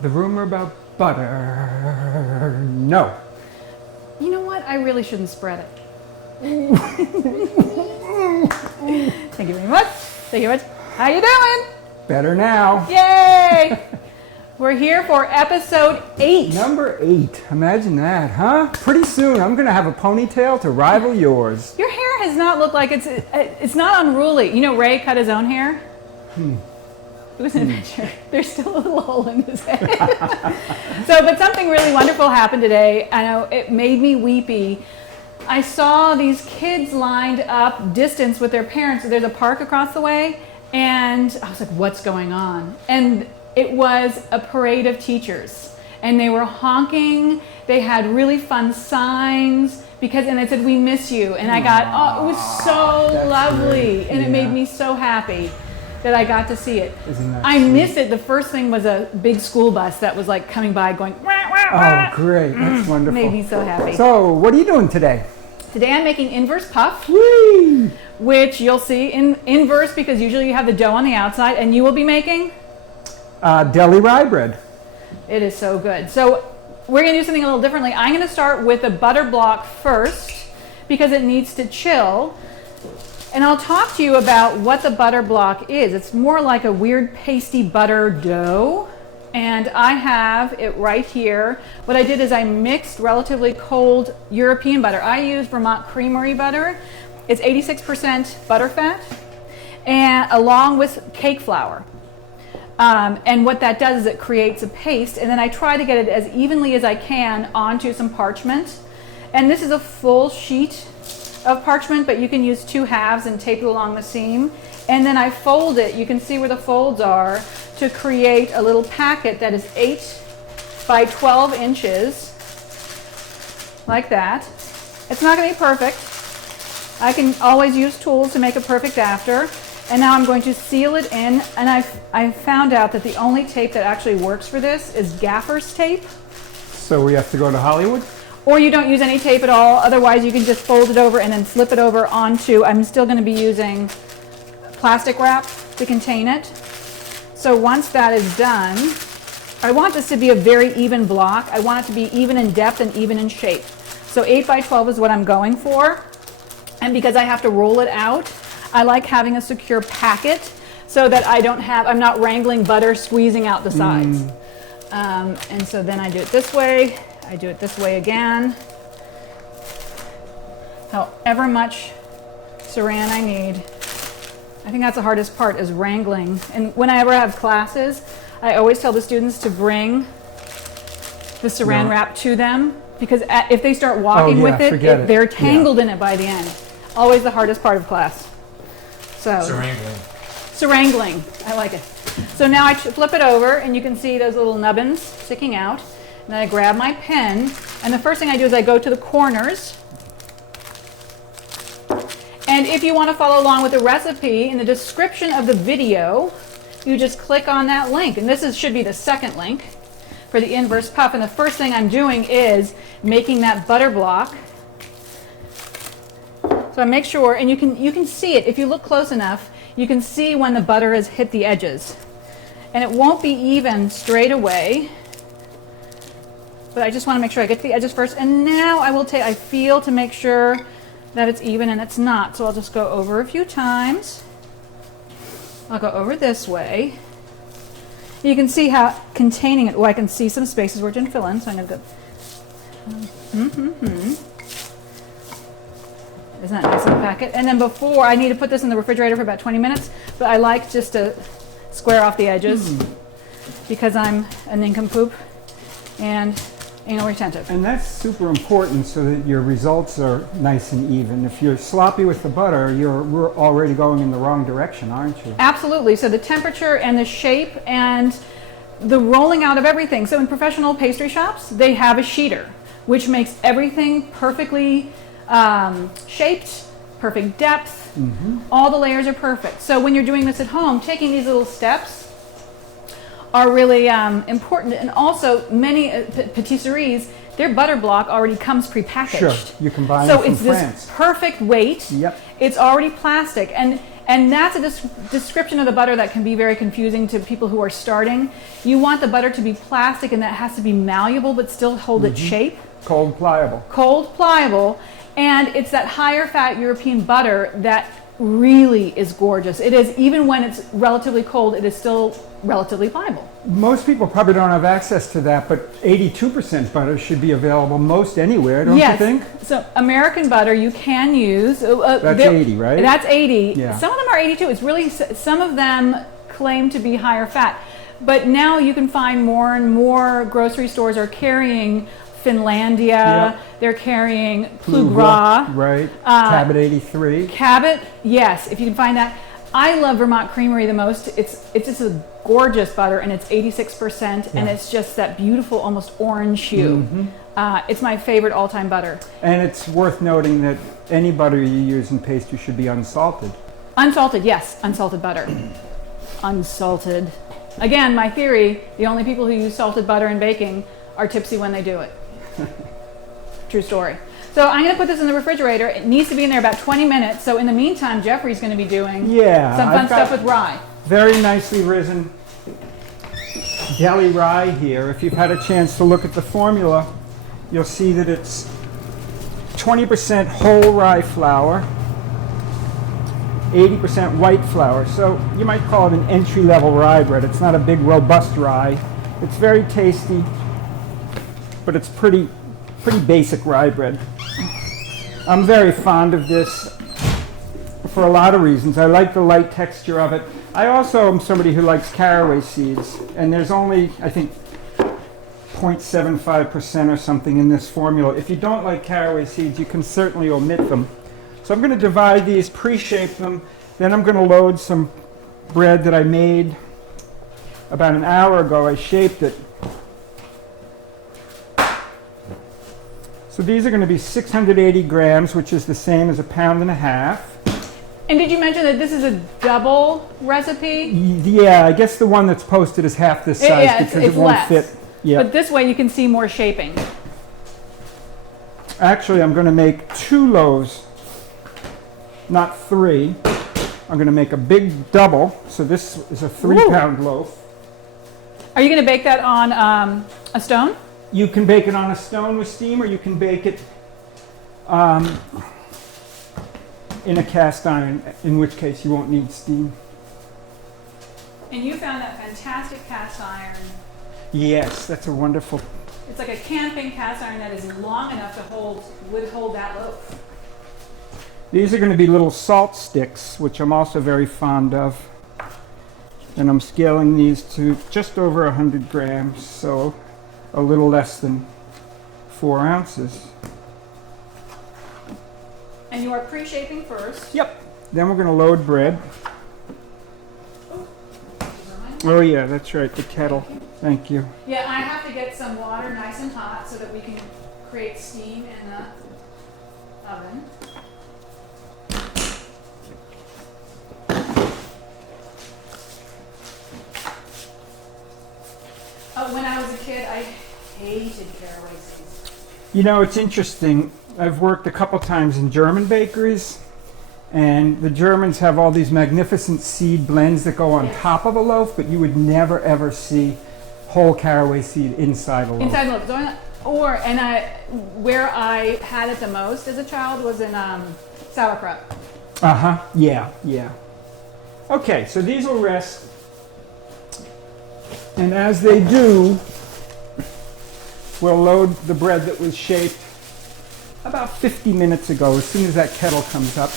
The rumor about butter. No. You know what? I really shouldn't spread it. Thank you very much. Thank you very much. How you doing? Better now. Yay! We're here for episode 8. Number 8. Imagine that, huh? Pretty soon I'm going to have a ponytail to rival yours. Your hair has not looked like it's not unruly. You know, Ray cut his own hair. It was an adventure. There's still a little hole in his head. But something really wonderful happened today. I know it made me weepy. I saw these kids lined up distance with their parents. There's a park across the way, and I was like, what's going on? And it was a parade of teachers, and they were honking. They had really fun signs and it said, "We miss you." And I got, it was so lovely, and it made me so happy that I got to see it. I missed it. The first thing was a big school bus that was like coming by going, wah, wah, wah. Oh, great. That's wonderful. Made me so happy. So, what are you doing today? Today I'm making inverse puff, Whee! which you'll see in inverse because usually you have the dough on the outside, and you will be making? Deli Rye bread. It is so good. So we're going to do something a little differently. I'm going to start with a butter block first because it needs to chill. And I'll talk to you about what the butter block is. It's more like a weird pasty butter dough. And I have it right here. What I did is I mixed relatively cold European butter. I use Vermont Creamery butter. It's 86% butterfat, and along with cake flour. And what that does is it creates a paste, and then I try to get it as evenly as I can onto some parchment. And this is a full sheet of parchment, but you can use 2 halves and tape it along the seam. And then I fold it, you can see where the folds are, to create a little packet that is 8 by 12 inches, like that. It's not going to be perfect. I can always use tools to make it perfect after. And now I'm going to seal it in, and I found out that the only tape that actually works for this is gaffer's tape. So we have to go to Hollywood? Or you don't use any tape at all. Otherwise, you can just fold it over and then flip it over onto, I'm still going to be using plastic wrap to contain it. So once that is done, I want this to be a very even block. I want it to be even in depth and even in shape. So 8 by 12 is what I'm going for. And because I have to roll it out, I like having a secure packet so that I'm not wrangling butter squeezing out the sides. And so then I do it this way. I do it this way again. However much saran I need. I think that's the hardest part, is wrangling. And whenever I have classes, I always tell the students to bring the saran wrap to them, because if they start walking with it, they're tangled in it by the end. Always the hardest part of class. So Sarangling. I like it. So now I flip it over, and you can see those little nubbins sticking out. And then I grab my pen, and the first thing I do is I go to the corners. And if you want to follow along with the recipe, in the description of the video, you just click on that link. And this should be the second link for the inverse puff. And the first thing I'm doing is making that butter block. So I make sure, and you can see it. If you look close enough, you can see when the butter has hit the edges. And it won't be even straight away. But I just want to make sure I get to the edges first. And now I feel to make sure that it's even, and it's not. So I'll just go over a few times. I'll go over this way. You can see how containing it, I can see some spaces where it didn't fill in. So I'm going to go. Isn't that nice in the packet? And then before, I need to put this in the refrigerator for about 20 minutes, but I like just to square off the edges because I'm a nincompoop and anal retentive. And that's super important so that your results are nice and even. If you're sloppy with the butter, we're already going in the wrong direction, aren't you? Absolutely. So the temperature and the shape and the rolling out of everything. So in professional pastry shops, they have a sheeter, which makes everything perfectly shaped, perfect depth. All the layers are perfect. So when you're doing this at home, taking these little steps are really important. And also many patisseries, their butter block already comes prepackaged. Sure, you can buy so them from it's France. This perfect weight. Yep. It's already plastic. And And that's a description of the butter that can be very confusing to people who are starting. You want the butter to be plastic, and that has to be malleable but still hold its shape. Cold pliable. Cold, pliable, and it's that higher fat European butter that really is gorgeous. It is, even when it's relatively cold, it is still relatively pliable. Most people probably don't have access to that, but 82% butter should be available most anywhere, don't you think? So American butter you can use. That's 80, right? That's 80. Yeah. Some of them are 82. It's really, some of them claim to be higher fat. But now you can find more and more grocery stores are carrying Finlandia. Yep. They're carrying Plus Gras. Right. Cabot 83. Cabot, yes, if you can find that. I love Vermont Creamery the most. It's just a gorgeous butter, and it's 86%, and it's just that beautiful, almost orange hue. It's my favorite all-time butter. And it's worth noting that any butter you use in pastry should be unsalted. Unsalted, yes, unsalted butter. Unsalted. Again, my theory, the only people who use salted butter in baking are tipsy when they do it. True story. So I'm going to put this in the refrigerator. It needs to be in there about 20 minutes. So in the meantime, Jeffrey's going to be doing some fun stuff with rye. Very nicely risen Deli Rye here. If you've had a chance to look at the formula, you'll see that it's 20% whole rye flour, 80% white flour. So you might call it an entry-level rye bread. It's not a big, robust rye. It's very tasty, but it's pretty basic rye bread. I'm very fond of this for a lot of reasons. I like the light texture of it. I also am somebody who likes caraway seeds, and there's only, I think, 0.75% or something in this formula. If you don't like caraway seeds, you can certainly omit them. So I'm going to divide these, pre-shape them, then I'm going to load some bread that I made about an hour ago. I shaped it. So these are going to be 680 grams, which is the same as 1.5 pounds. And did you mention that this is a double recipe? Yeah, I guess the one that's posted is half this size because it won't fit. Yeah. But this way you can see more shaping. Actually, I'm going to make 2 loaves, not 3. I'm going to make a big double. So this is a 3-pound loaf. Are you going to bake that on a stone? You can bake it on a stone with steam, or you can bake it in a cast iron, in which case you won't need steam. And you found that fantastic cast iron. Yes, that's a wonderful. It's like a camping cast iron that is long enough to would hold that loaf. These are going to be little salt sticks, which I'm also very fond of. And I'm scaling these to just over 100 grams, so a little less than 4 ounces. And you are pre-shaping first. Yep. Then we're going to load bread. Oh yeah, that's right, the kettle. Thank you. Yeah, I have to get some water nice and hot so that we can create steam in the oven. When I was a kid, I hated caraway seeds. You know, it's interesting. I've worked a couple times in German bakeries, and the Germans have all these magnificent seed blends that go on top of a loaf, but you would never ever see whole caraway seed inside a loaf. Inside the loaf. Where I had it the most as a child was in sauerkraut. Uh-huh. Yeah, yeah. Okay, so these will rest. And as they do, we'll load the bread that was shaped about 50 minutes ago, as soon as that kettle comes up.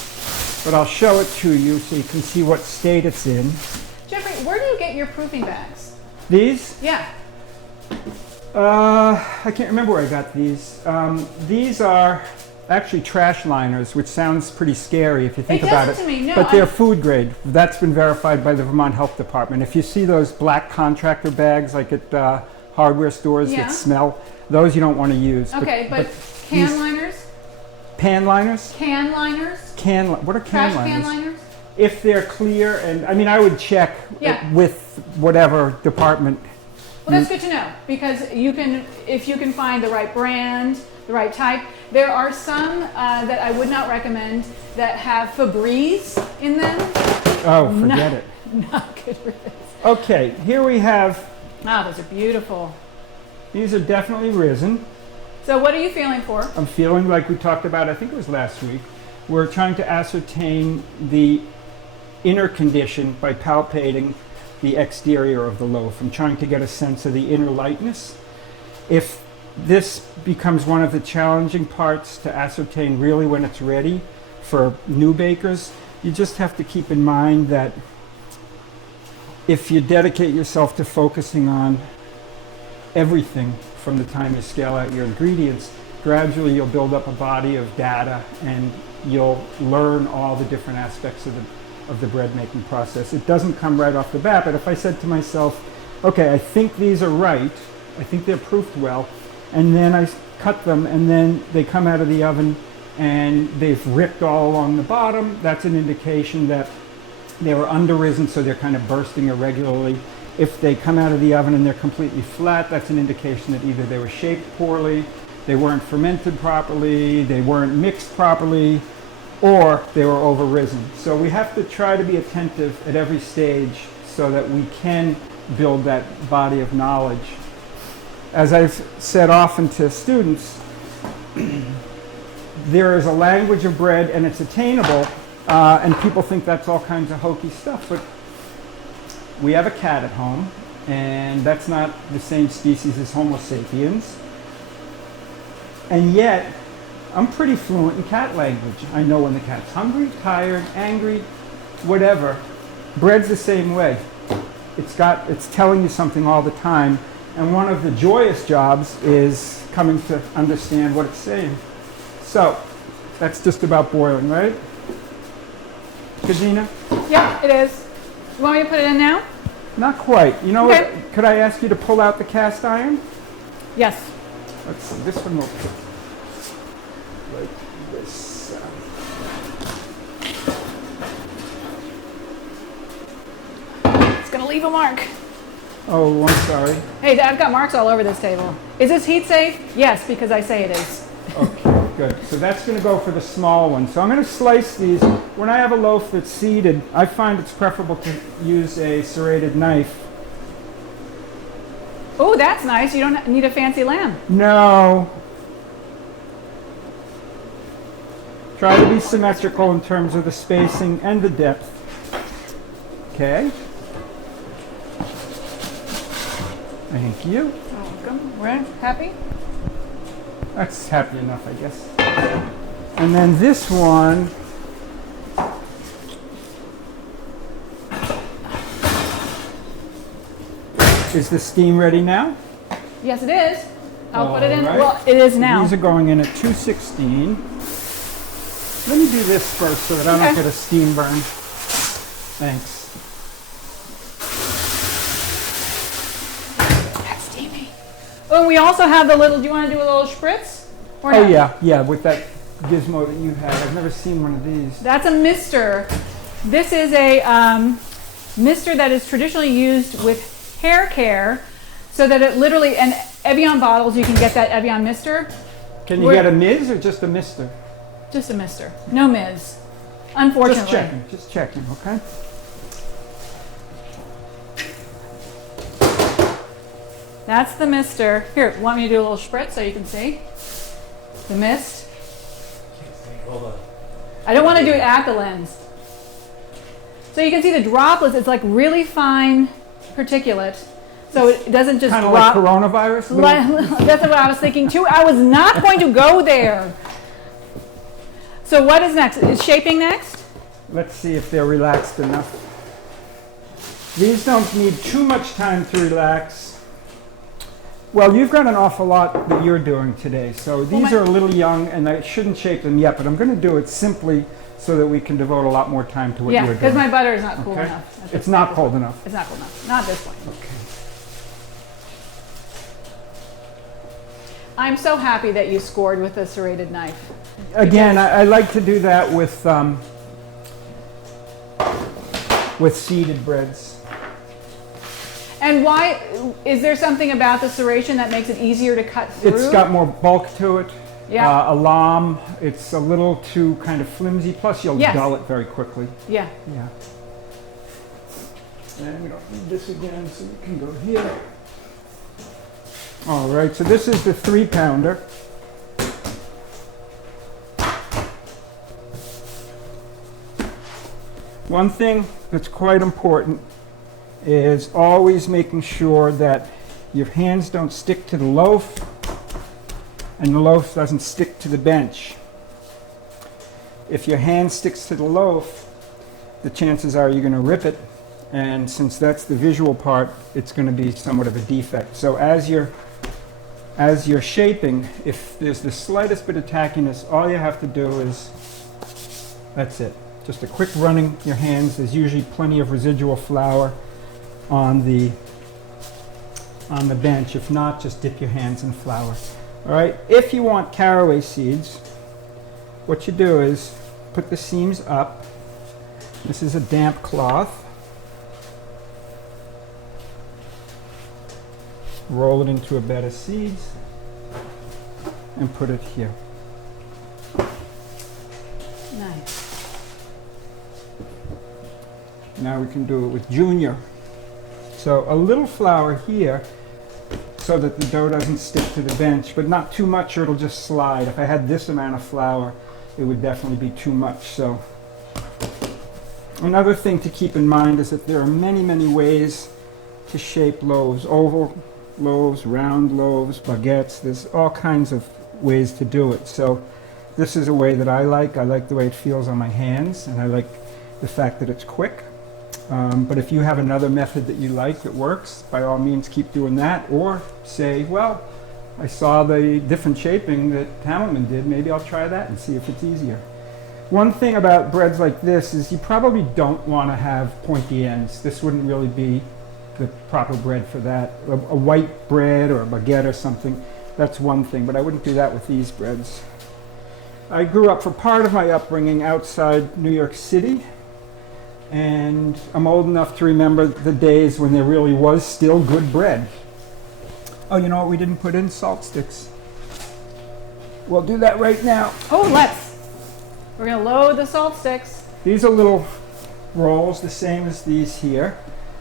But I'll show it to you so you can see what state it's in. Jeffrey, where do you get your proofing bags? These? Yeah. I can't remember where I got these. These are actually trash liners, which sounds pretty scary if you think about it. It doesn't to me, no. But they're food grade. That's been verified by the Vermont Health Department. If you see those black contractor bags like at hardware stores that smell, those you don't want to use. Okay, but can liners? Pan liners? Can liners? What are can Trash liners? can liners? If they're clear, and I mean, I would check with whatever department. Well, that's good to know, because you can, if you can find the right brand, the right type. There are some that I would not recommend that have Febreze in them. Oh, forget it. Not good riddance. Okay, here we have, Ah, those are beautiful. these are definitely risen. So what are you feeling for? I'm feeling like we talked about, I think it was last week, we're trying to ascertain the inner condition by palpating the exterior of the loaf. I'm trying to get a sense of the inner lightness. If this becomes one of the challenging parts to ascertain really when it's ready for new bakers, you just have to keep in mind that if you dedicate yourself to focusing on everything from the time you scale out your ingredients, gradually you'll build up a body of data and you'll learn all the different aspects of the bread making process. It doesn't come right off the bat, but if I said to myself, okay, I think these are right, I think they're proofed well, and then I cut them and then they come out of the oven and they've ripped all along the bottom, that's an indication that they were under-risen, so they're kind of bursting irregularly. If they come out of the oven and they're completely flat, that's an indication that either they were shaped poorly, they weren't fermented properly, they weren't mixed properly, or they were over-risen. So we have to try to be attentive at every stage so that we can build that body of knowledge. As I've said often to students, there is a language of bread and it's attainable, and people think that's all kinds of hokey stuff, but we have a cat at home, and that's not the same species as Homo sapiens. And yet, I'm pretty fluent in cat language. I know when the cat's hungry, tired, angry, whatever. Bread's the same way. It's telling you something all the time, and one of the joyous jobs is coming to understand what it's saying. So, that's just about boiling, right? Gesine? Yeah, it is. You want me to put it in now? Not quite. You know Okay. what? Could I ask you to pull out the cast iron? Yes. Let's see. This one will put like this. It's going to leave a mark. Oh, I'm sorry. Hey, I've got marks all over this table. Is this heat safe? Yes, because I say it is. Okay, good. So that's going to go for the small one. So I'm going to slice these. When I have a loaf that's seeded, I find it's preferable to use a serrated knife. Oh, that's nice. You don't need a fancy lamb. No. Try to be symmetrical in terms of the spacing and the depth. Okay. Thank you. Welcome. We're happy? That's happy enough, I guess. And then this one, is the steam ready now? Yes, it is. I'll put it in. All right. Well, it is now. These are going in at 216. Let me do this first so that I don't get a steam burn. Thanks. That's steamy. Oh, and we also have the little, do you want to do a little spritz? Or Oh, not? yeah, with that gizmo that you have. I've never seen one of these. That's a mister. This is a mister that is traditionally used with hair care, so that it literally, and Evian bottles, you can get that Evian mister. Can you get a Ms. or just a Mister? Just a mister. No Ms. Unfortunately. Just checking, okay? That's the mister. Here, want me to do a little spritz so you can see? The mist. Hold on. I don't want to do it at the lens. So you can see the droplets, it's like really fine particulate. So it doesn't just Kind of drop. like coronavirus? That's what I was thinking too. I was not going to go there. So what is next? Is shaping next? Let's see if they're relaxed enough. These don't need too much time to relax. Well, you've got an awful lot that you're doing today, so these are a little young, and I shouldn't shape them yet, but I'm going to do it simply so that we can devote a lot more time to what Yeah, you're because doing. my butter is not cool Okay? enough. It's not cold enough. It's not cool enough. Not at this point. Okay. I'm so happy that you scored with a serrated knife. Again, I like to do that with seeded breads. And why, is there something about the serration that makes it easier to cut through? It's got more bulk to it. Yeah. A lamb, it's a little too kind of flimsy, plus you'll Yes. dull it very quickly. Yeah. Yeah. And we don't need this again, so we can go here. All right, so this is the 3-pounder. One thing that's quite important is always making sure that your hands don't stick to the loaf and the loaf doesn't stick to the bench. If your hand sticks to the loaf, the chances are you're going to rip it, and since that's the visual part, it's going to be somewhat of a defect. So as you're shaping, if there's the slightest bit of tackiness, all you have to do is, that's it. Just a quick running your hands. There's usually plenty of residual flour on the bench. If not, just dip your hands in flour. All right, if you want caraway seeds, what you do is put the seams up. This is a damp cloth. Roll it into a bed of seeds and put it here. Nice. Now we can do it with Junior. So a little flour here so that the dough doesn't stick to the bench, but not too much or it'll just slide. If I had this amount of flour, it would definitely be too much. So another thing to keep in mind is that there are many, many ways to shape loaves. Oval loaves, round loaves, baguettes. There's all kinds of ways to do it. So this is a way that I like. I like the way it feels on my hands, and I like the fact that it's quick. But if you have another method that you like that works, by all means keep doing that, or say, well, I saw the different shaping that Hamilton did, maybe I'll try that and see if it's easier. One thing about breads like this is you probably don't want to have pointy ends. This wouldn't really be the proper bread for that. A white bread or a baguette or something, that's one thing, but I wouldn't do that with these breads. I grew up for part of my upbringing outside New York City, and I'm old enough to remember the days when there really was still good bread. Oh, you know what we didn't put in? Salt sticks. We'll do that right now. Oh, let's. We're going to load the salt sticks. These are little rolls, the same as these here,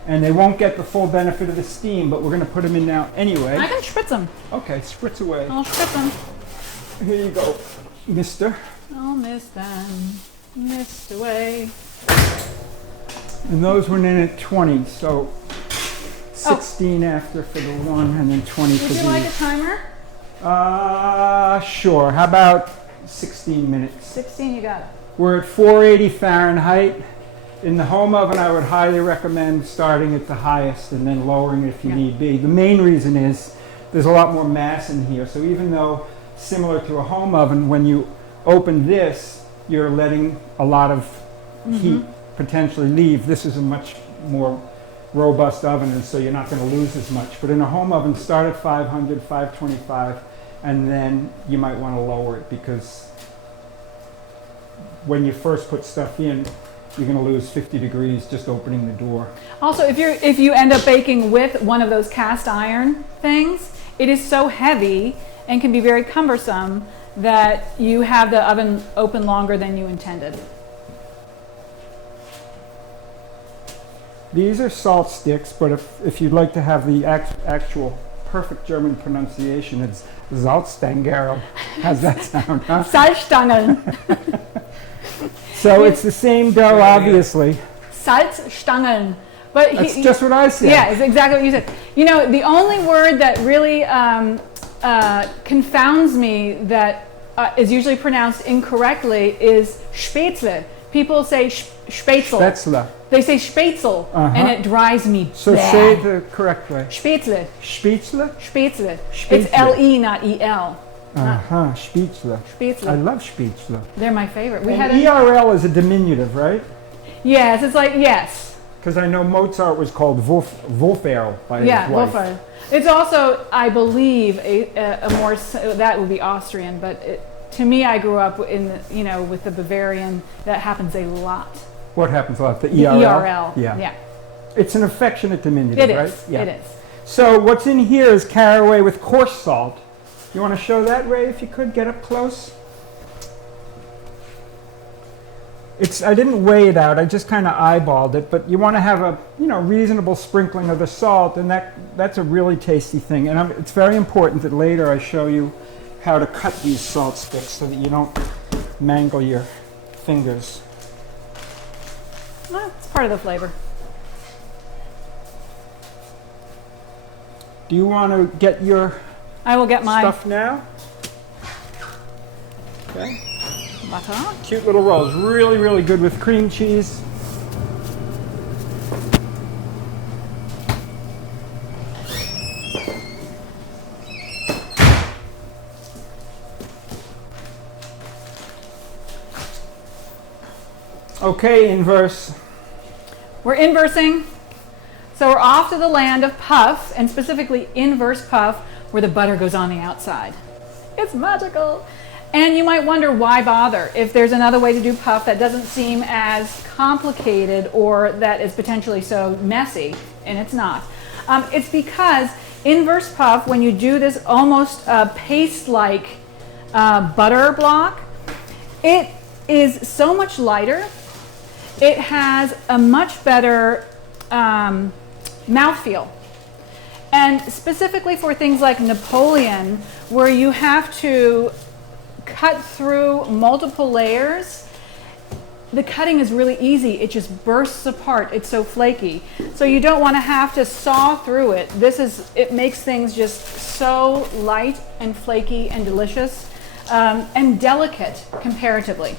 and they won't get the full benefit of the steam, but we're going to put them in now anyway. I can spritz them. Okay, spritz away. I'll spritz them. Here you go, mister. I'll miss them. Missed away. And those went in at 20, so 16 after for the one, and then 20 for Would the... you like a timer? Sure. How about 16 minutes? 16, you got it. We're at 480 Fahrenheit. In the home oven, I would highly recommend starting at the highest and then lowering it if you need be. The main reason is there's a lot more mass in here, so even though similar to a home oven, when you open this, you're letting a lot of heat potentially leave. This is a much more robust oven, and so you're not going to lose as much. But in a home oven, start at 500, 525, and then you might want to lower it, because when you first put stuff in, you're going to lose 50 degrees just opening the door. Also, if you end up baking with one of those cast iron things, it is so heavy and can be very cumbersome that you have the oven open longer than you intended. These are salt sticks, but if you'd like to have the actual perfect German pronunciation, it's Salzstangerl. How's that sound, huh? Salzstangen. So it's the same dough, obviously. Salzstangen. But That's just what I said. Yeah, it's exactly what you said. You know, the only word that really confounds me that is usually pronounced incorrectly is spätzle. People say spätzle. Spätzle. They say spätzle, and it drives me So bad. say it the correct way. Spätzle. Spätzle? Spätzle. Spätzle. It's L-E, not E-L. Spätzle. Spätzle. I love Spätzle. They're my favorite. We And had ERL is a diminutive, right? Yes, it's like, yes. Because I know Mozart was called Wolferl by Yeah, his wife. Wolfer. It's also, I believe, a more, that would be Austrian, but to me, I grew up in, with the Bavarian. That happens a lot. What happens a lot? The The ERL? ERL. Yeah. Yeah. It's an affectionate diminutive, It is. right? Yeah. It is. So what's in here is caraway with coarse salt. You want to show that, Ray, if you could? Get up close. I didn't weigh it out. I just kind of eyeballed it. But you want to have a reasonable sprinkling of the salt, and that's a really tasty thing. And it's very important that later I show you how to cut these salt sticks so that you don't mangle your fingers. Well, it's part of the flavor. Do you want to get your I will get my stuff now? Okay. butter. Cute little rolls. Really, really good with cream cheese. Okay, Inverse. We're inversing. So we're off to the land of puff, and specifically inverse puff, where the butter goes on the outside. It's magical. And you might wonder, why bother if there's another way to do puff that doesn't seem as complicated or that is potentially so messy, and it's not. It's because inverse puff, when you do this almost paste-like butter block, it is so much lighter. It has a much better mouthfeel. And specifically for things like Napoleon, where you have to cut through multiple layers, the cutting is really easy. It just bursts apart. It's so flaky. So you don't want to have to saw through it. It makes things just so light and flaky and delicious and delicate comparatively.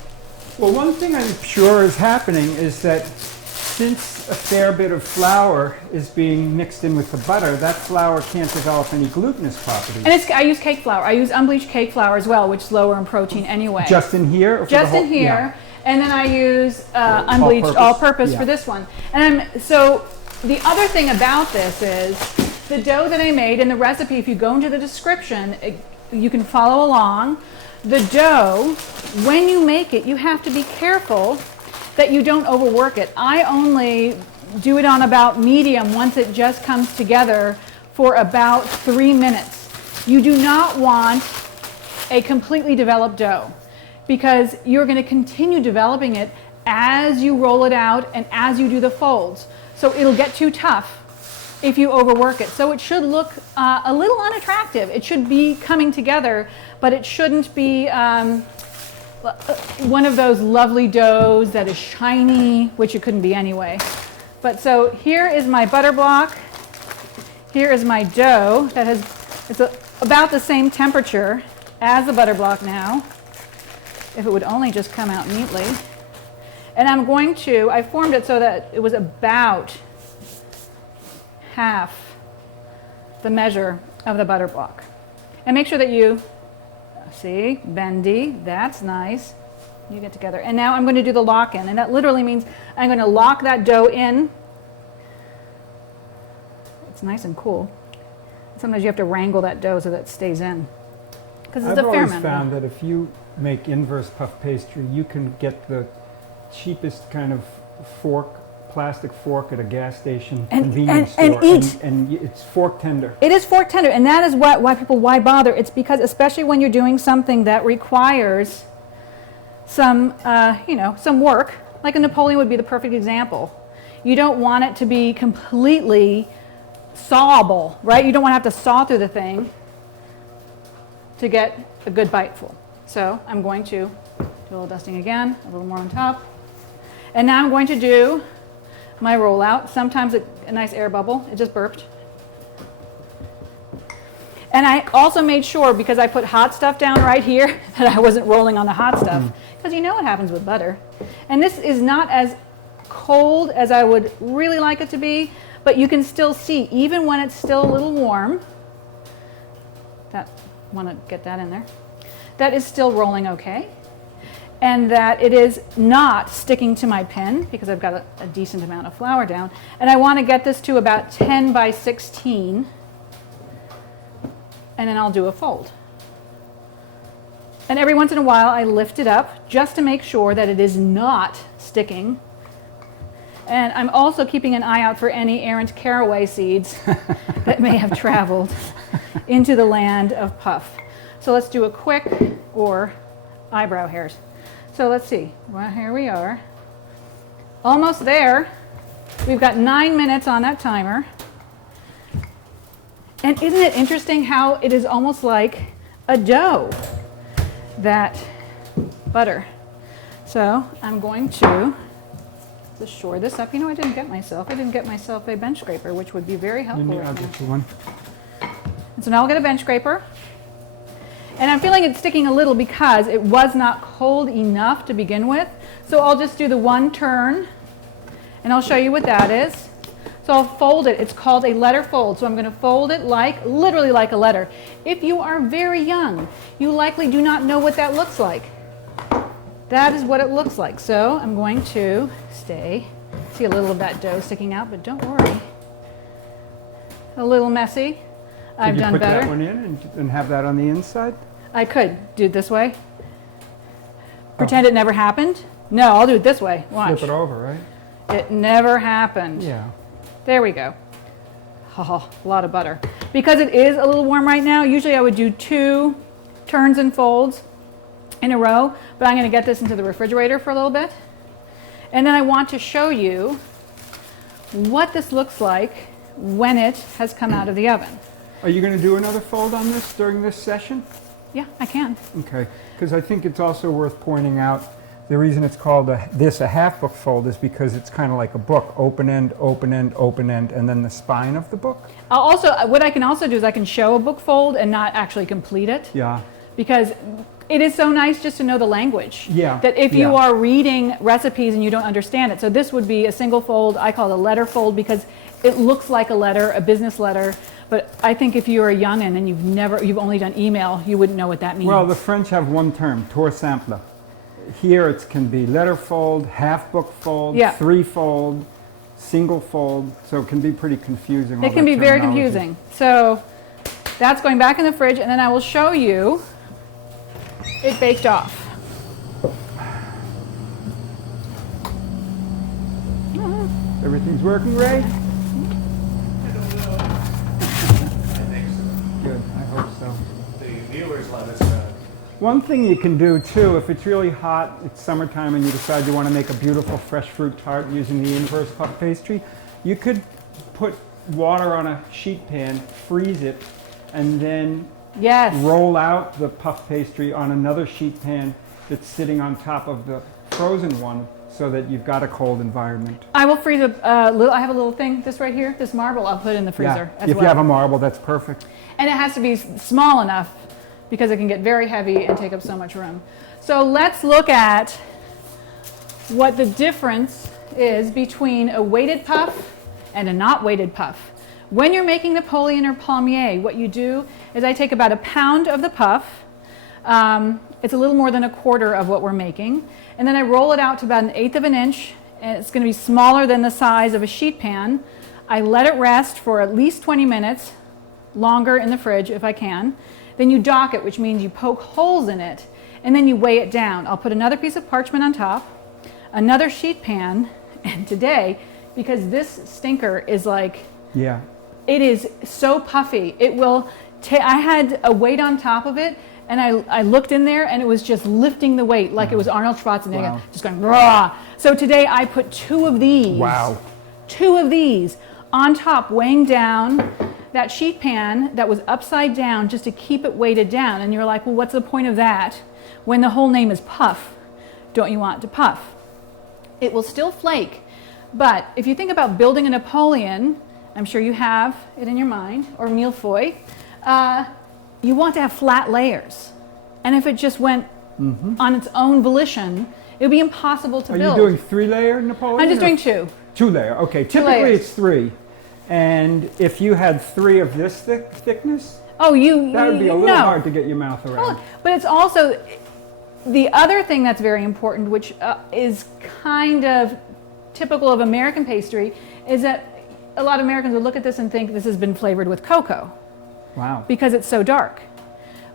Well, one thing I'm sure is happening is that since a fair bit of flour is being mixed in with the butter, that flour can't develop any glutinous properties. And I use cake flour. I use unbleached cake flour as well, which is lower in protein anyway. Just in here? Or for Just the whole, in here. Yeah. And then I use unbleached all-purpose Yeah. for this one. And so the other thing about this is the dough that I made in the recipe, if you go into the description, you can follow along. The dough, when you make it, you have to be careful that you don't overwork it. I only do it on about medium once it just comes together for about 3 minutes. You do not want a completely developed dough because you're going to continue developing it as you roll it out and as you do the folds. So it'll get too tough if you overwork it. So it should look a little unattractive. It should be coming together, but it shouldn't be one of those lovely doughs that is shiny, which it couldn't be anyway. But so here is my butter block. Here is my dough that it's about the same temperature as the butter block now. If it would only just come out neatly. And I formed it so that it was about half the measure of the butter block. And make sure that you see, bendy, that's nice. You get together. And now I'm going to do the lock in. And that literally means I'm going to lock that dough in. It's nice and cool. Sometimes you have to wrangle that dough so that it stays in. Because it's I've a fair always amount. found that if you make inverse puff pastry, you can get the cheapest kind of plastic fork at a gas station convenience store, and eat. And it's fork tender. It is fork tender, and that is why bother. It's because, especially when you're doing something that requires some work, like a Napoleon would be the perfect example. You don't want it to be completely sawable, right? You don't want to have to saw through the thing to get a good bite full. So I'm going to do a little dusting again, a little more on top. And now I'm going to do my rollout. Sometimes a nice air bubble. It just burped. And I also made sure, because I put hot stuff down right here, that I wasn't rolling on the hot stuff. Because you know what happens with butter. And this is not as cold as I would really like it to be, but you can still see, even when it's still a little warm, want to get that in there, that is still rolling okay. And that it is not sticking to my pen because I've got a decent amount of flour down. And I want to get this to about 10 by 16. And then I'll do a fold. And every once in a while I lift it up just to make sure that it is not sticking. And I'm also keeping an eye out for any errant caraway seeds that may have traveled into the land of puff. So let's do a quick, or eyebrow hairs. So let's see. Well, here we are. Almost there. We've got 9 minutes on that timer. And isn't it interesting how it is almost like a dough, that butter. So I'm going to just shore this up. You know, I didn't get myself a bench scraper, which would be very helpful. I'll get you one. And so now I'll get a bench scraper. And I'm feeling it sticking a little because it was not cold enough to begin with. So I'll just do the one turn and I'll show you what that is. So I'll fold it. It's called a letter fold. So I'm going to fold it like, literally like a letter. If you are very young, you likely do not know what that looks like. That is what it looks like. So I'm going to see a little of that dough sticking out, but don't worry. A little messy. I've done better. Could you put that one in and have that on the inside? I could do it this way. Pretend it never happened. No, I'll do it this way. Watch. Flip it over, right? It never happened. Yeah. There we go. Oh, a lot of butter. Because it is a little warm right now, usually I would do 2 turns and folds in a row, but I'm going to get this into the refrigerator for a little bit. And then I want to show you what this looks like when it has come out of the oven. Are you going to do another fold on this during this session? Yeah, I can. Okay, because I think it's also worth pointing out the reason it's called a half book fold is because it's kind of like a book, open end, open end, open end, and then the spine of the book. What I can also do is I can show a book fold and not actually complete it. Yeah. Because it is so nice just to know the language. Yeah. That if you are reading recipes and you don't understand it, so this would be a single fold. I call it a letter fold because it looks like a letter, a business letter. But I think if you're a youngin' and you've only done email, you wouldn't know what that means. Well, the French have one term, tour simple. Here it can be letter fold, half book fold, 3 fold, single fold. So it can be pretty confusing. It can be very confusing. So that's going back in the fridge, and then I will show you it baked off. Everything's working, Ray? Good, I hope so. The viewers let us One thing you can do too, if it's really hot, it's summertime and you decide you want to make a beautiful fresh fruit tart using the Inverse Puff Pastry, you could put water on a sheet pan, freeze it, and then roll out the puff pastry on another sheet pan that's sitting on top of the frozen one so that you've got a cold environment. I will freeze a little, I have a little thing, this right here, this marble, I'll put in the freezer as well. If you have a marble, that's perfect. And it has to be small enough because it can get very heavy and take up so much room. So let's look at what the difference is between a weighted puff and a not weighted puff. When you're making Napoleon or Palmier, what you do is I take about 1 pound of the puff. It's a little more than 1/4 of what we're making. And then I roll it out to about 1/8 of an inch. And it's going to be smaller than the size of a sheet pan. I let it rest for at least 20 minutes, longer in the fridge if I can. Then you dock it, which means you poke holes in it, and then you weigh it down. I'll put another piece of parchment on top, another sheet pan, and today, because this stinker is like, it is so puffy, it will, I had a weight on top of it, and I looked in there, and it was just lifting the weight like it was Arnold Schwarzenegger, just going raw. So today I put 2 of these. Wow. 2 of these on top, weighing down that sheet pan that was upside down just to keep it weighted down. And you're like, well, what's the point of that when the whole name is puff? Don't you want it to puff? It will still flake. But if you think about building a Napoleon, I'm sure you have it in your mind, or millefeuille, you want to have flat layers. And if it just went on its own volition, it would be impossible to build. Are you doing 3-layer Napoleon? I'm just doing 2. 2-layer, okay. Typically it's 3. And if you had 3 of this thickness, that would be a little hard to get your mouth around. But it's also, the other thing that's very important, which is kind of typical of American pastry, is that a lot of Americans would look at this and think this has been flavored with cocoa. Wow. Because it's so dark.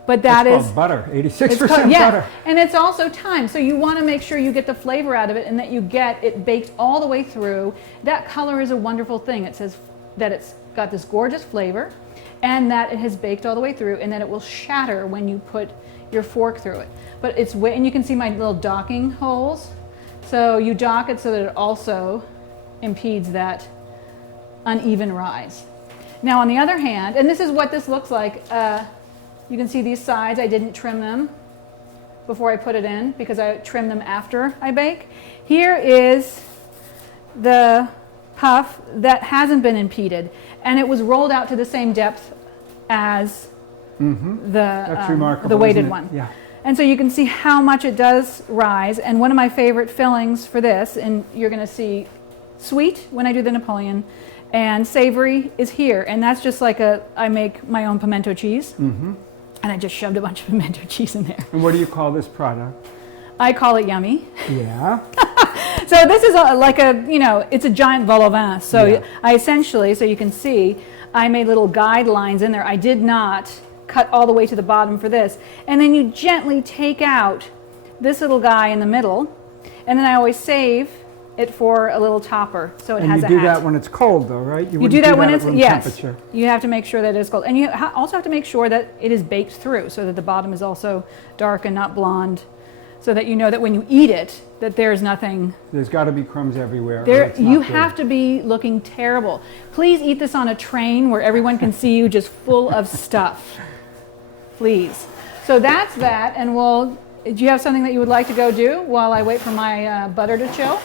But that is called butter, 86% butter. And it's also time. So you want to make sure you get the flavor out of it and that you get it baked all the way through. That color is a wonderful thing. It says that it's got this gorgeous flavor and that it has baked all the way through and that it will shatter when you put your fork through it. But it's and you can see my little docking holes. So you dock it so that it also impedes that uneven rise. Now on the other hand, and this is what this looks like, you can see these sides, I didn't trim them before I put it in because I trim them after I bake. Here is the puff that hasn't been impeded, and it was rolled out to the same depth as That's remarkable, the weighted isn't it? one. Yeah. And so you can see how much it does rise. And one of my favorite fillings for this, and you're going to see sweet when I do the Napoleon, and savory is here. And that's just like I make my own pimento cheese. And I just shoved a bunch of pimento cheese in there. And what do you call this product? I call it yummy. Yeah. So this is like it's a giant vol au vin. So Yeah. I essentially, so you can see, I made little guidelines in there. I did not cut all the way to the bottom for this. And then you gently take out this little guy in the middle, and then I always save it for a little topper, so it And has you a do hat. that when it's cold, though, right? You wouldn't do that when at it's, room yes. temperature. You have to make sure that it's cold. And you also have to make sure that it is baked through, so that the bottom is also dark and not blonde, so that you know that when you eat it, that there's nothing. There's got to be crumbs everywhere. or There, it's not you good. have to be looking terrible. Please eat this on a train where everyone can see you just full of stuff. Please. So that's that, and do you have something that you would like to go do while I wait for my butter to chill?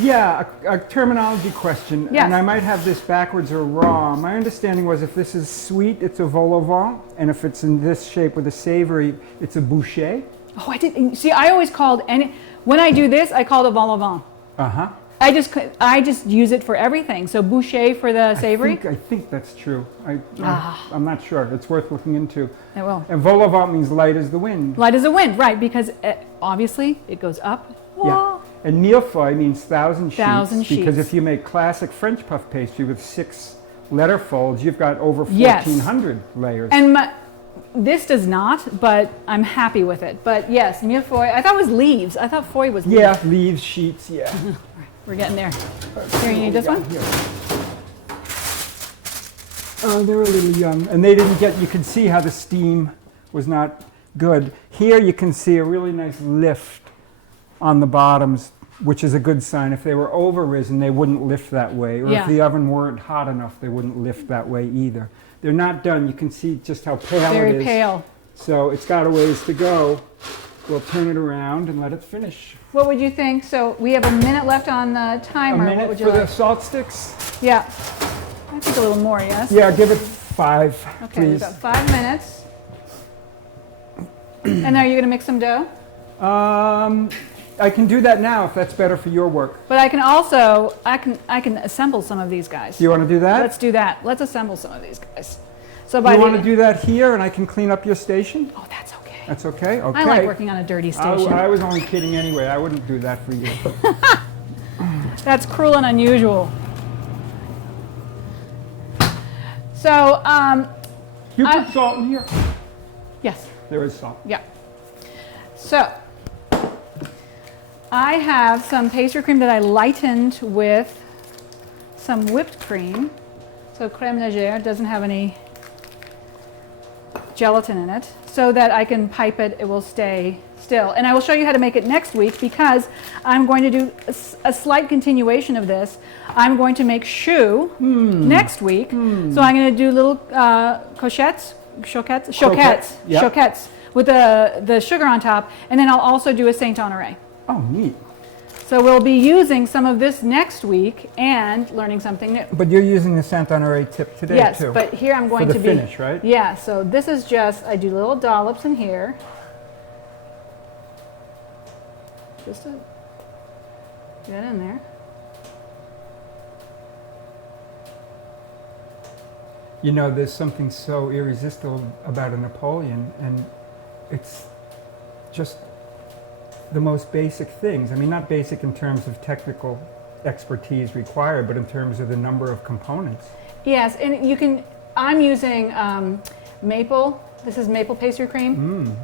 Yeah, a terminology question, Yes. and I might have this backwards or wrong. My understanding was if this is sweet, it's a vol au vent, and if it's in this shape with a savory, it's a boucher. Oh, I didn't. See, I always called, when I do this, I call it vol au vent. Uh-huh. I just use it for everything. So boucher for the savory. I think that's true. I'm not sure. It's worth looking into. It will. And vol au vent means light as the wind. Light as a wind, right? Because obviously it goes up. Yeah. And millefeuille means thousand sheets. Thousand Because sheets. if you make classic French puff pastry with 6 letter folds, you've got over Yes. 1,400 layers. And this does not, but I'm happy with it. But yes, millefeuille. I thought it was leaves. I thought feuille was leaves. Yeah, leaves, sheets, yeah. We're getting there. Here, you need this one? Here. Oh, they're a little young. And they didn't get, you can see how the steam was not good. Here you can see a really nice lift on the bottoms, which is a good sign. If they were over-risen, they wouldn't lift that way. Or Yeah. if the oven weren't hot enough, they wouldn't lift that way either. They're not done. You can see just how pale it Very is. pale. So it's got a ways to go. We'll turn it around and let it finish. What would you think? So we have a minute left on the A timer. What minute would you for the like? salt sticks? Yeah. I think a little more, yes? Yeah, give it 5, Okay, we've please. got 5 minutes. And now you're going to mix some dough? I can do that now if that's better for your work. But I can also, I can assemble some of these guys. Do you want to do that? Let's do that. Let's assemble some of these guys. So Do by you the, want to do that here and I can clean up your station? Oh, that's okay. That's okay? Okay. I like working on a dirty station. I was only kidding anyway. I wouldn't do that for you. That's cruel and unusual. So, You put salt in here? yes, There is salt. yeah. So, I have some pastry cream that I lightened with some whipped cream. So crème légère doesn't have any gelatin in it, so that I can pipe it, it will stay still. And I will show you how to make it next week because I'm going to do a slight continuation of this. I'm going to make choux next week. So I'm going to do little croquettes Yep. with the sugar on top, and then I'll also do a Saint Honoré. Oh, neat. So we'll be using some of this next week and learning something new. But you're using the Saint Honoré tip today, Yes, too. but here I'm going for to the be finish, right? Yeah, so this is just, I do little dollops in here. Just to get in there. You know, there's something so irresistible about a Napoleon, and it's just the most basic things. I mean, not basic in terms of technical expertise required, but in terms of the number of components. Yes, and you can, I'm using maple, this is maple pastry cream.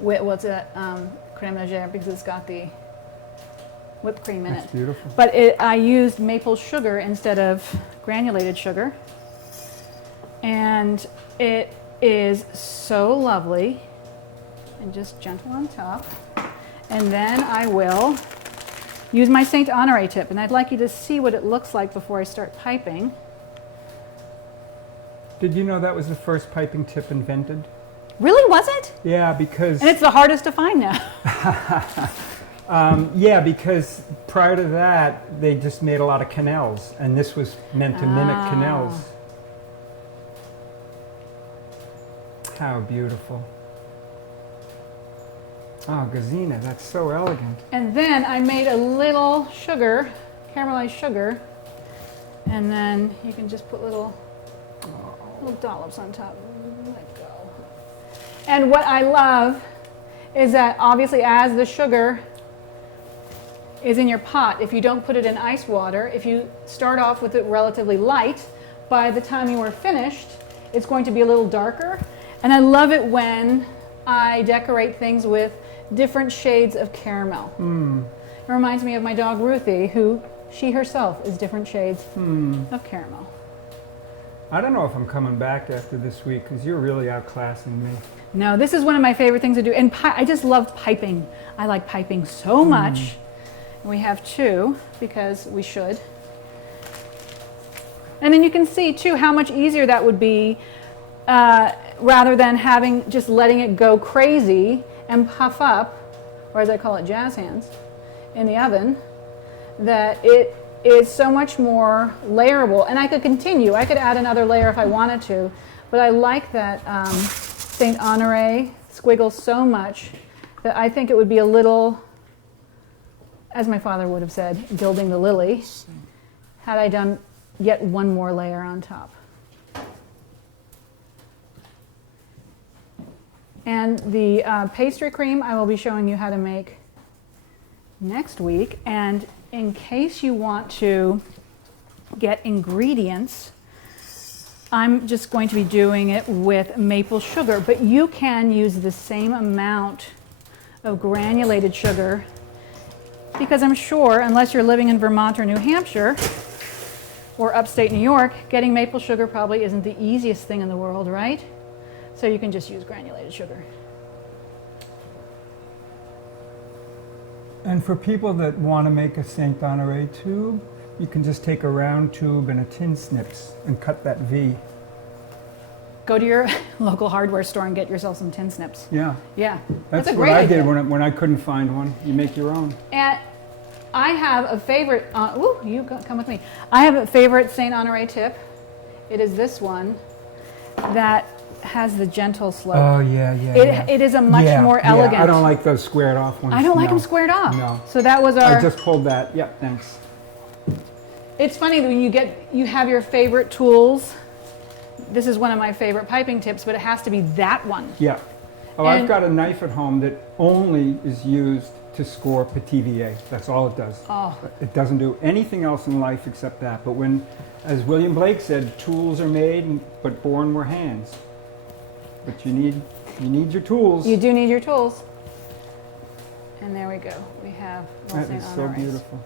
With, what's it, crème légère, because it's got the whipped cream in That's it. beautiful. But I used maple sugar instead of granulated sugar. And it is so lovely and just gentle on top. And then I will use my Saint Honore tip, and I'd like you to see what it looks like before I start piping. Did you know that was the first piping tip invented? Really, was it? Yeah, because... And it's the hardest to find now. yeah, because prior to that, they just made a lot of canals, and this was meant to mimic canals. How beautiful. Oh, Gesine, that's so elegant. And then I made a little sugar, caramelized sugar, and then you can just put little dollops on top. Let go. And what I love is that obviously as the sugar is in your pot, if you don't put it in ice water, if you start off with it relatively light, by the time you are finished, it's going to be a little darker. And I love it when I decorate things with different shades of caramel. It reminds me of my dog Ruthie, who she herself is different shades of caramel. I don't know if I'm coming back after this week, because you're really outclassing me. No, this is one of my favorite things to do. And I just love piping. I like piping so much. And we have two, because we should. And then you can see, too, how much easier that would be rather than just letting it go crazy and puff up, or as I call it, jazz hands, in the oven, that it is so much more layerable. And I could continue. I could add another layer if I wanted to, but I like that Saint Honore squiggle so much that I think it would be a little, as my father would have said, gilding the lily, had I done yet one more layer on top. And the pastry cream I will be showing you how to make next week. And in case you want to get ingredients, I'm just going to be doing it with maple sugar, but you can use the same amount of granulated sugar, because I'm sure, unless you're living in Vermont or New Hampshire or upstate New York, getting maple sugar probably isn't the easiest thing in the world, right? So you can just use granulated sugar. And for people that want to make a Saint Honore tube, you can just take a round tube and a tin snips and cut that V. Go to your local hardware store and get yourself some tin snips. Yeah. Yeah. That's a what great I idea. did when I couldn't find one. You make your own. And I have a favorite, come with me. I have a favorite Saint Honore tip. It is this one that has the gentle slope. Oh, yeah. It is a much more elegant. Yeah, I don't like those squared off ones. I don't like them squared off. No. So that was our... I just pulled that. Yep, thanks. It's funny when you have your favorite tools. This is one of my favorite piping tips, but it has to be that one. Yeah. Oh, I've got a knife at home that only is used to score Petit. That's all it does. Oh. It doesn't do anything else in life except that. But when, as William Blake said, tools are made, but born were hands. But you need your tools. You do need your tools. And there we go. We have That is so beautiful.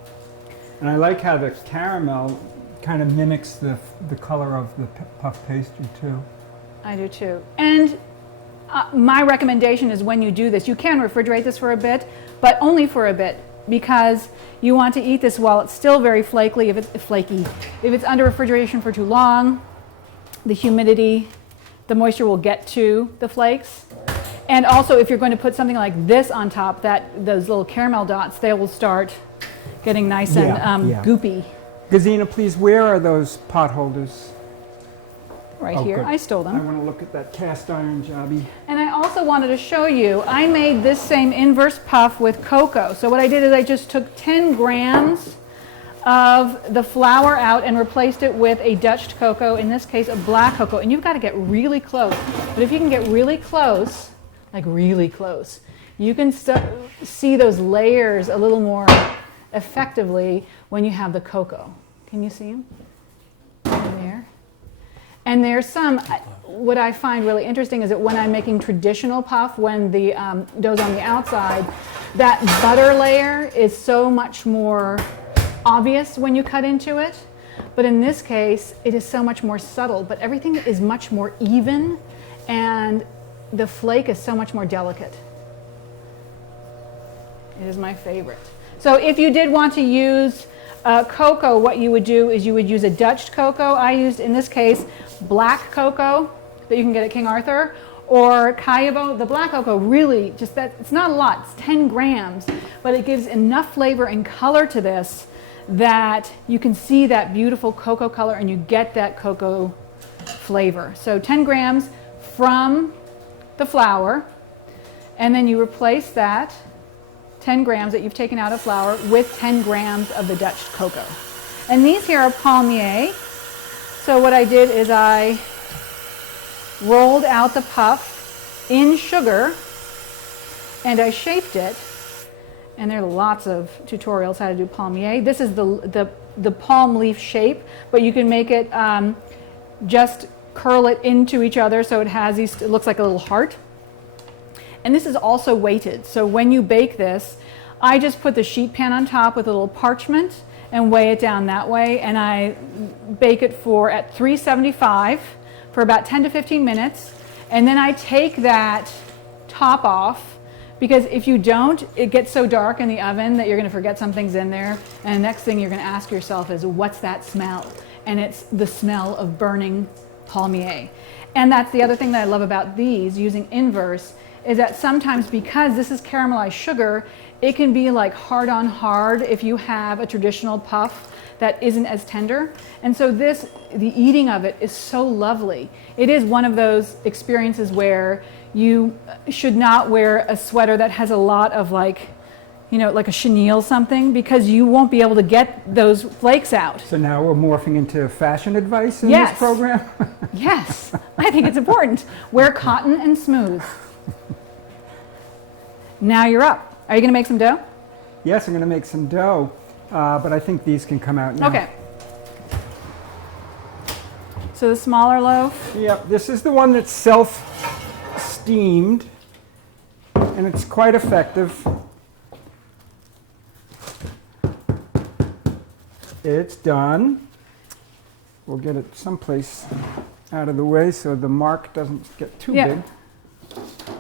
And I like how the caramel kind of mimics the color of the puff pastry too. I do too. And my recommendation is when you do this, you can refrigerate this for a bit, but only for a bit, because you want to eat this while it's still very flaky. If it's under refrigeration for too long, the humidity, the moisture will get to the flakes. And also, if you're going to put something like this on top, those little caramel dots, they will start getting nice and goopy. Gesine, please, where are those pot holders? Right Oh, here. good. I stole them. I want to look at that cast iron jobby. And I also wanted to show you, I made this same inverse puff with cocoa. So what I did is I just took 10 grams of the flour out and replaced it with a Dutch cocoa, in this case a black cocoa. And you've got to get really close. But if you can get really close, like really close, you can see those layers a little more effectively when you have the cocoa. Can you see them? There. And there's some, what I find really interesting is that when I'm making traditional puff, when the dough's on the outside, that butter layer is so much more obvious when you cut into it. But in this case, it is so much more subtle, but everything is much more even, and the flake is so much more delicate. It is my favorite. So if you did want to use cocoa, what you would do is you would use a Dutch cocoa. I used, in this case, black cocoa that you can get at King Arthur, or Cayabo. The black cocoa really just that, it's not a lot, it's 10 grams, but it gives enough flavor and color to this that you can see that beautiful cocoa color and you get that cocoa flavor. So 10 grams from the flour, and then you replace that 10 grams that you've taken out of flour with 10 grams of the Dutch cocoa. And these here are palmier. So what I did is I rolled out the puff in sugar and I shaped it. And there are lots of tutorials how to do palmier. This is the palm leaf shape, but you can make it just curl it into each other so it has these, it looks like a little heart. And this is also weighted. So when you bake this, I just put the sheet pan on top with a little parchment and weigh it down that way. And I bake it at 375 for about 10 to 15 minutes. And then I take that top off, because if you don't, it gets so dark in the oven that you're going to forget something's in there. And the next thing you're going to ask yourself is, what's that smell? And it's the smell of burning palmier. And that's the other thing that I love about these, using Inverse, is that sometimes, because this is caramelized sugar, it can be like hard on hard if you have a traditional puff that isn't as tender. And so the eating of it is so lovely. It is one of those experiences where you should not wear a sweater that has a lot of like a chenille something, because you won't be able to get those flakes out. So now we're morphing into fashion advice in Yes. this program? Yes, I think it's important. Wear cotton and smooth. Now you're up. Are you going to make some dough? Yes, I'm going to make some dough, but I think these can come out now. Okay. So the smaller loaf. Yep, this is the one that's self-steamed, and it's quite effective. It's done. We'll get it someplace out of the way so the mark doesn't get too big.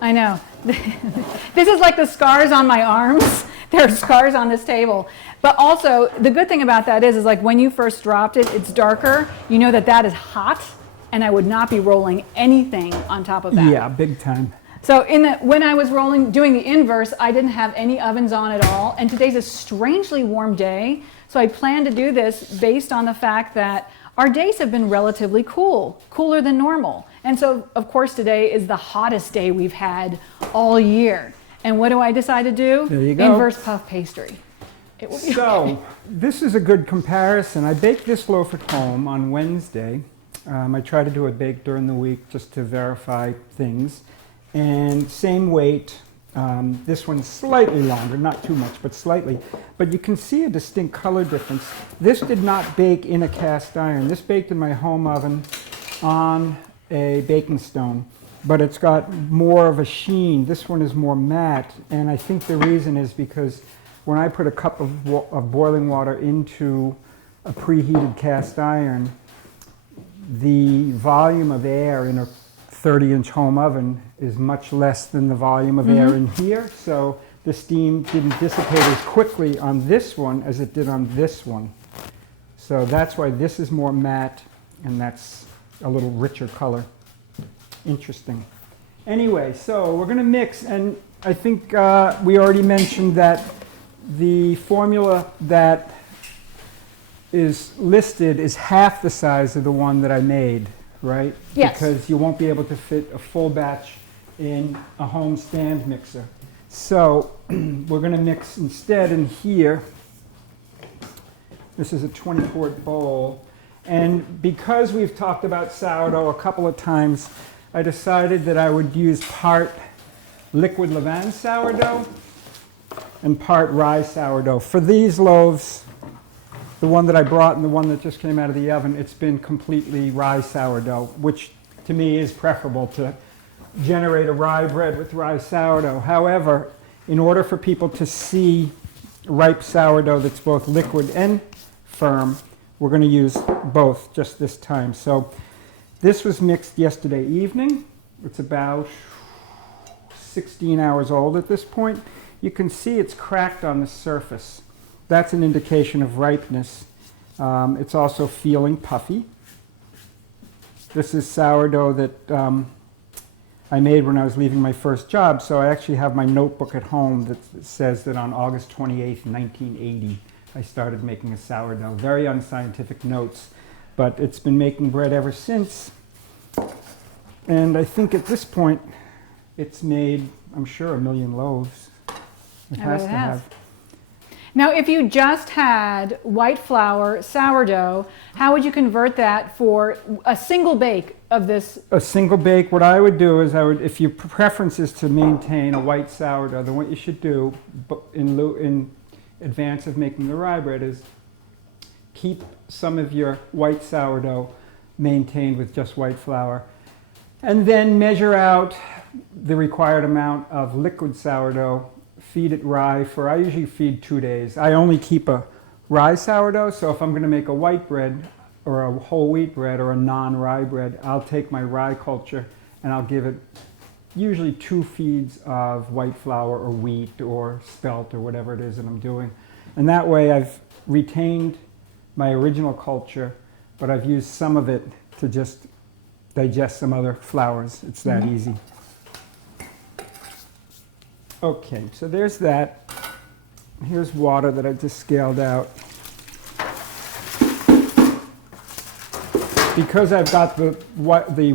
I know. This is like the scars on my arms. There are scars on this table. But also, the good thing about that is like when you first dropped it, it's darker. You know that is hot, and I would not be rolling anything on top of that. Yeah, big time. So when I was doing the Inverse, I didn't have any ovens on at all. And today's a strangely warm day. So I plan to do this based on the fact that our days have been relatively cool, cooler than normal. And so, of course, today is the hottest day we've had all year. And what do I decide to do? There you go. Inverse Puff Pastry. It will be okay. This is a good comparison. I baked this loaf at home on Wednesday. I try to do it baked during the week just to verify things. And same weight. This one's slightly longer, not too much, but slightly. But you can see a distinct color difference. This did not bake in a cast iron. This baked in my home oven on a baking stone, but it's got more of a sheen. This one is more matte, and I think the reason is because when I put a cup of boiling water into a preheated cast iron, the volume of air in a 30-inch home oven is much less than the volume of air in here, so the steam didn't dissipate as quickly on this one as it did on this one. So that's why this is more matte, and that's a little richer color. Interesting. Anyway, so we're going to mix, and I think we already mentioned that the formula that is listed is half the size of the one that I made, right? Yes. Because you won't be able to fit a full batch in a home stand mixer. So we're going to mix instead in here. This is a 20-quart bowl. And because we've talked about sourdough a couple of times, I decided that I would use part liquid levain sourdough and part rye sourdough. For these loaves, the one that I brought and the one that just came out of the oven, it's been completely rye sourdough, which to me is preferable to generate a rye bread with rye sourdough. However, in order for people to see ripe sourdough that's both liquid and firm, we're going to use both just this time. So this was mixed yesterday evening. It's about 16 hours old at this point. You can see it's cracked on the surface. that's an indication of ripeness. It's also feeling puffy. This is sourdough that I made when I was leaving my first job, so I actually have my notebook at home that says that on August 28th, 1980, I started making a sourdough. Very unscientific notes, but it's been making bread ever since. And I think at this point, it's made, I'm sure, 1 million loaves. It has to have. Now, if you just had white flour sourdough, how would you convert that for a single bake of this? A single bake, what I would do is if your preference is to maintain a white sourdough, then what you should do in advance of making the rye bread is keep some of your white sourdough maintained with just white flour, and then measure out the required amount of liquid sourdough. Feed it rye for, I usually feed 2 days. I only keep a rye sourdough, so if I'm going to make a white bread or a whole wheat bread or a non-rye bread, I'll take my rye culture and I'll give it usually 2 feeds of white flour or wheat or spelt or whatever it is that I'm doing. And that way I've retained my original culture, but I've used some of it to just digest some other flours. It's that easy. Okay, so there's that. Here's water that I just scaled out. Because I've got the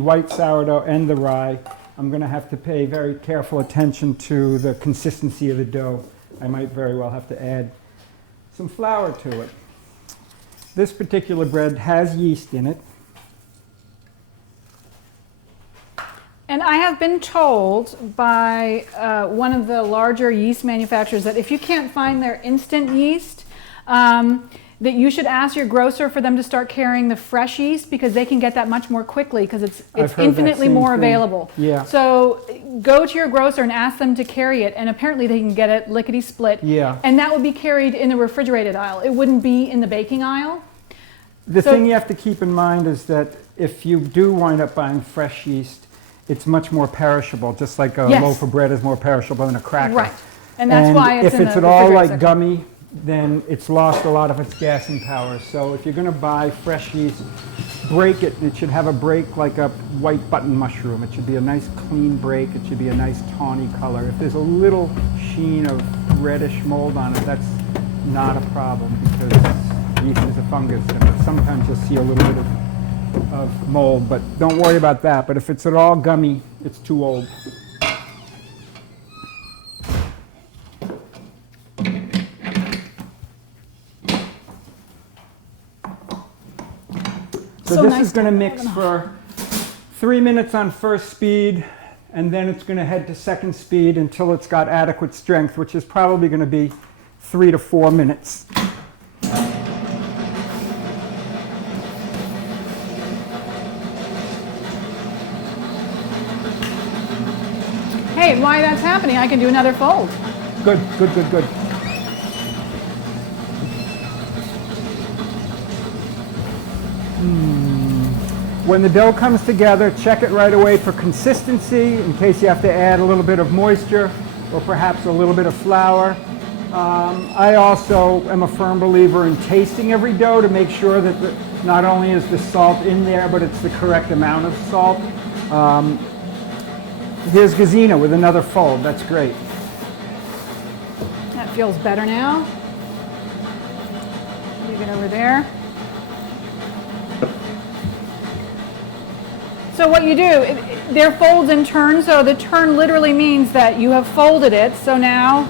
white sourdough and the rye, I'm going to have to pay very careful attention to the consistency of the dough. I might very well have to add some flour to it. This particular bread has yeast in it. And I have been told by one of the larger yeast manufacturers that if you can't find their instant yeast, that you should ask your grocer for them to start carrying the fresh yeast, because they can get that much more quickly because it's infinitely more available. Yeah. So go to your grocer and ask them to carry it, and apparently they can get it lickety split. Yeah. And that would be carried in the refrigerated aisle. It wouldn't be in the baking aisle. The thing you have to keep in mind is that if you do wind up buying fresh yeast, it's much more perishable, just like a loaf of bread is more perishable than a cracker. Right. And that's why it's if in it's the at all refrigerator like section. gummy, then it's lost a lot of its gassing power. So if you're going to buy fresh yeast, break it. It should have a break like a white button mushroom. It should be a nice clean break. It should be a nice tawny color. If there's a little sheen of reddish mold on it, that's not a problem, because yeast is a fungus, and sometimes you'll see a little bit of mold, but don't worry about that. But if it's at all gummy, it's too old. So this is going to mix for 3 minutes on first speed, and then it's going to head to second speed until it's got adequate strength, which is probably going to be 3 to 4 minutes. Hey, while that's happening, I can do another fold. Good, good, good, good. When the dough comes together, check it right away for consistency in case you have to add a little bit of moisture or perhaps a little bit of flour. I also am a firm believer in tasting every dough to make sure that not only is the salt in there, but it's the correct amount of salt. Here's Gesine with another fold. That's great. That feels better now. Leave it over there. So what you do, they're folds and turns, so the turn literally means that you have folded it. So now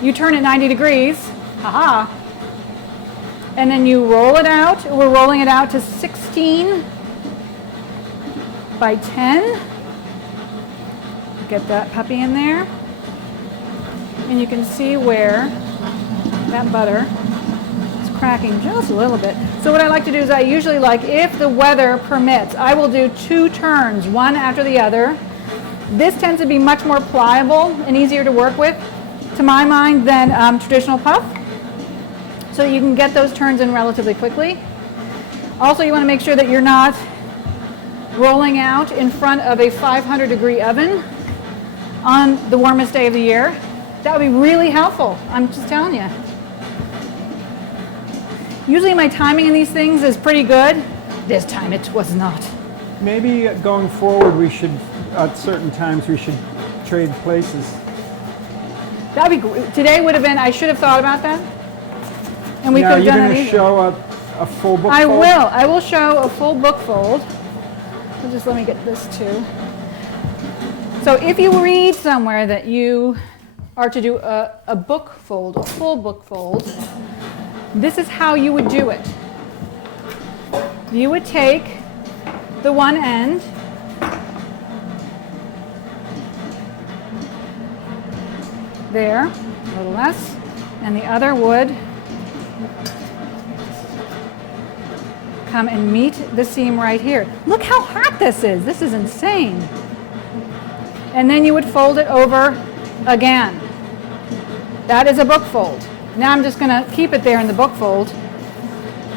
you turn it 90 degrees, haha, and then you roll it out. We're rolling it out to 16 by 10. Get that puppy in there. And you can see where that butter is cracking just a little bit. So what I like to do is I usually like, if the weather permits, I will do 2 turns, one after the other. This tends to be much more pliable and easier to work with, to my mind, than traditional puff. So you can get those turns in relatively quickly. Also, you want to make sure that you're not rolling out in front of a 500-degree oven on the warmest day of the year. That would be really helpful. I'm just telling you. Usually my timing in these things is pretty good. This time it was not. Maybe going forward, we should, at certain times, we should trade places. That would be great. Today would have been, I should have thought about that. And we Now, could have you're done going that to either. show a full book I fold? will. I will show a full book fold. So just let me get this too. So if you read somewhere that you are to do a book fold, a full book fold, this is how you would do it. You would take the one end, there, a little less, and the other would come and meet the seam right here. Look how hot this is. This is insane. And then you would fold it over again. That is a book fold. Now I'm just going to keep it there in the book fold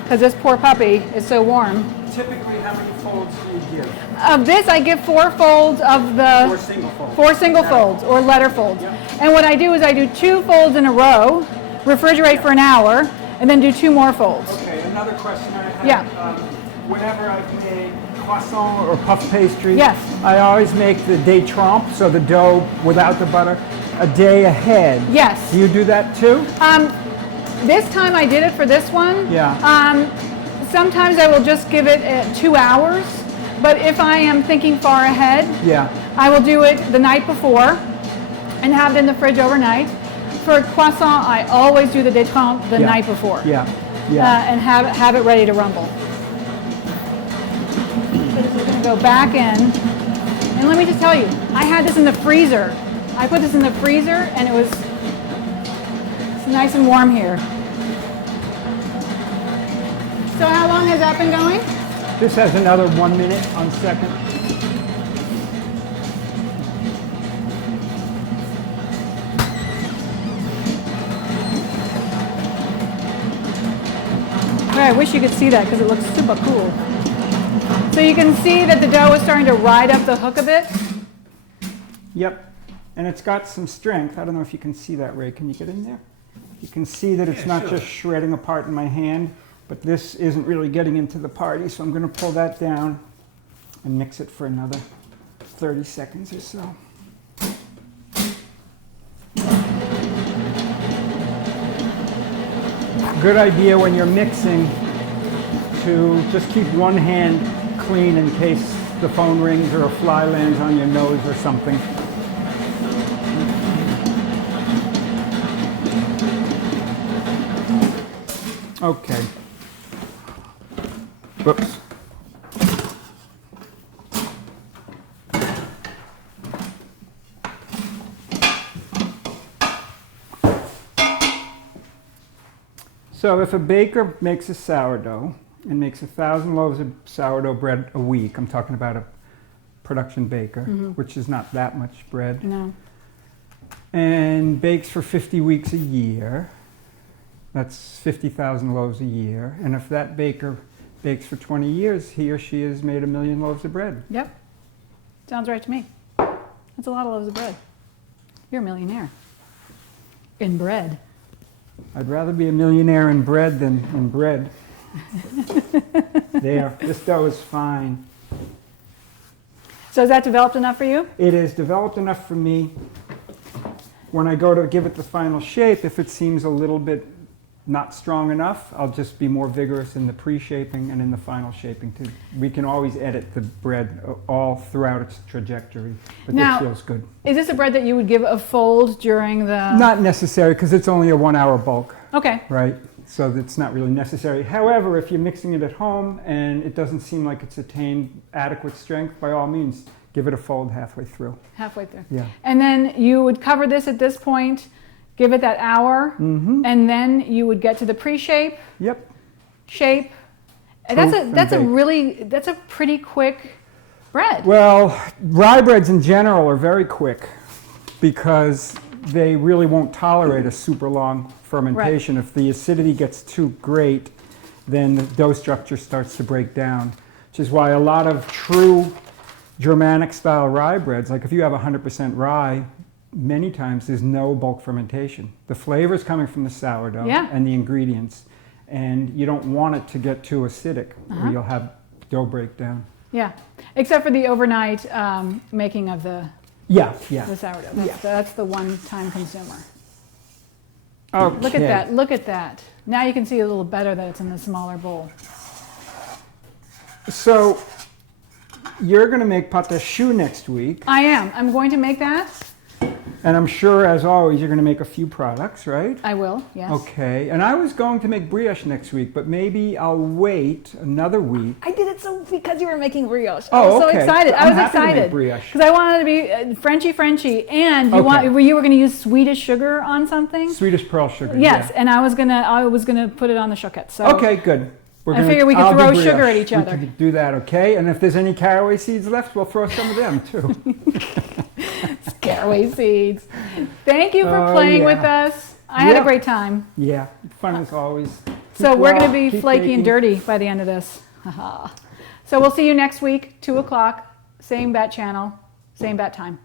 because this poor puppy is so warm. Typically, how many folds do you give? Of this, I give 4 folds of the 4 single folds. 4 single folds or letter folds. Yep. And what I do is I do 2 folds in a row, refrigerate for an hour, and then do 2 more folds. Okay, another question I have. Yeah. Whenever I've made croissant or puff pastry, Yes. I always make the day trempe, so the dough without the butter, a day ahead. Yes. Do you do that too? This time I did it for this one. Yeah. Sometimes I will just give it 2 hours, but if I am thinking far ahead, Yeah. I will do it the night before and have it in the fridge overnight. For croissant, I always do the détrempe the Yeah. night before. Yeah. Yeah. And have it ready to rumble. So this is going to go back in. And let me just tell you, I had this in the freezer. I put this in the freezer and it's nice and warm here. So how long has that been going? This has another 1 minute on second. Boy, I wish you could see that because it looks super cool. So you can see that the dough is starting to ride up the hook a bit. Yep. And it's got some strength. I don't know if you can see that, Ray. Can you get in there? You can see that it's not just shredding apart in my hand, but this isn't really getting into the party, so I'm going to pull that down and mix it for another 30 seconds or so. Good idea when you're mixing to just keep one hand clean in case the phone rings or a fly lands on your nose or something. Okay. Whoops. So if a baker makes a sourdough and makes 1,000 loaves of sourdough bread a week, I'm talking about a production baker, which is not that much bread, No. and bakes for 50 weeks a year, that's 50,000 loaves a year. And if that baker bakes for 20 years, he or she has made 1,000,000 loaves of bread. Yep. Sounds right to me. That's a lot of loaves of bread. You're a millionaire. In bread. I'd rather be a millionaire in bread than in bread. There, this dough is fine. So is that developed enough for you? It is developed enough for me. When I go to give it the final shape, if it seems a little bit not strong enough, I'll just be more vigorous in the pre-shaping and in the final shaping too. We can always edit the bread all throughout its trajectory, but Now- it feels good. Is this a bread that you would give a fold during the... Not necessary, because it's only a 1 hour bulk, Okay. right? So that's not really necessary. However, if you're mixing it at home and it doesn't seem like it's attained adequate strength, by all means, give it a fold halfway through. Halfway through. Yeah. And then you would cover this at this point, give it that hour, and then you would get to the pre-shape, Yep. shape. And Proof and that's bake. a pretty quick bread. Well, rye breads in general are very quick because they really won't tolerate a super long fermentation. If the acidity gets too great, then the dough structure starts to break down, which is why a lot of true Germanic style rye breads, like if you have 100% rye, many times there's no bulk fermentation. The flavor is coming from the sourdough Yeah. and the ingredients, and you don't want it to get too acidic or you'll have dough breakdown. Yeah, except for the overnight making of the Yeah. sourdough. That's the one-time consumer. Okay. Look at that, look at that. Now you can see a little better that it's in the smaller bowl. So you're going to make pâte à choux next week, I am. I'm going to make that. and I'm sure, as always, you're going to make a few products, right? I will, yes. Okay. And I was going to make brioche next week, but maybe I'll wait another week. I did it so because you were making brioche. Oh, I was so okay. excited. I I'm was happy to make excited brioche. because I wanted it to be Frenchy, and you Okay. you were going to use Swedish sugar on something. Swedish pearl sugar. Yes, yeah. and I was gonna put it on the choquette. So Okay, good. I figure we could I'll do throw brioche. sugar at each We other. can do that, okay? And if there's any caraway seeds left, we'll throw some of them too. Caraway seeds. Thank you for Oh, playing yeah. with us. I had a Yeah. great time. Yeah, fun as always. So Keep we're going well, to be keep flaky baking. and dirty by the end of this. So we'll see you next week, 2 o'clock, same bat channel, same bat time.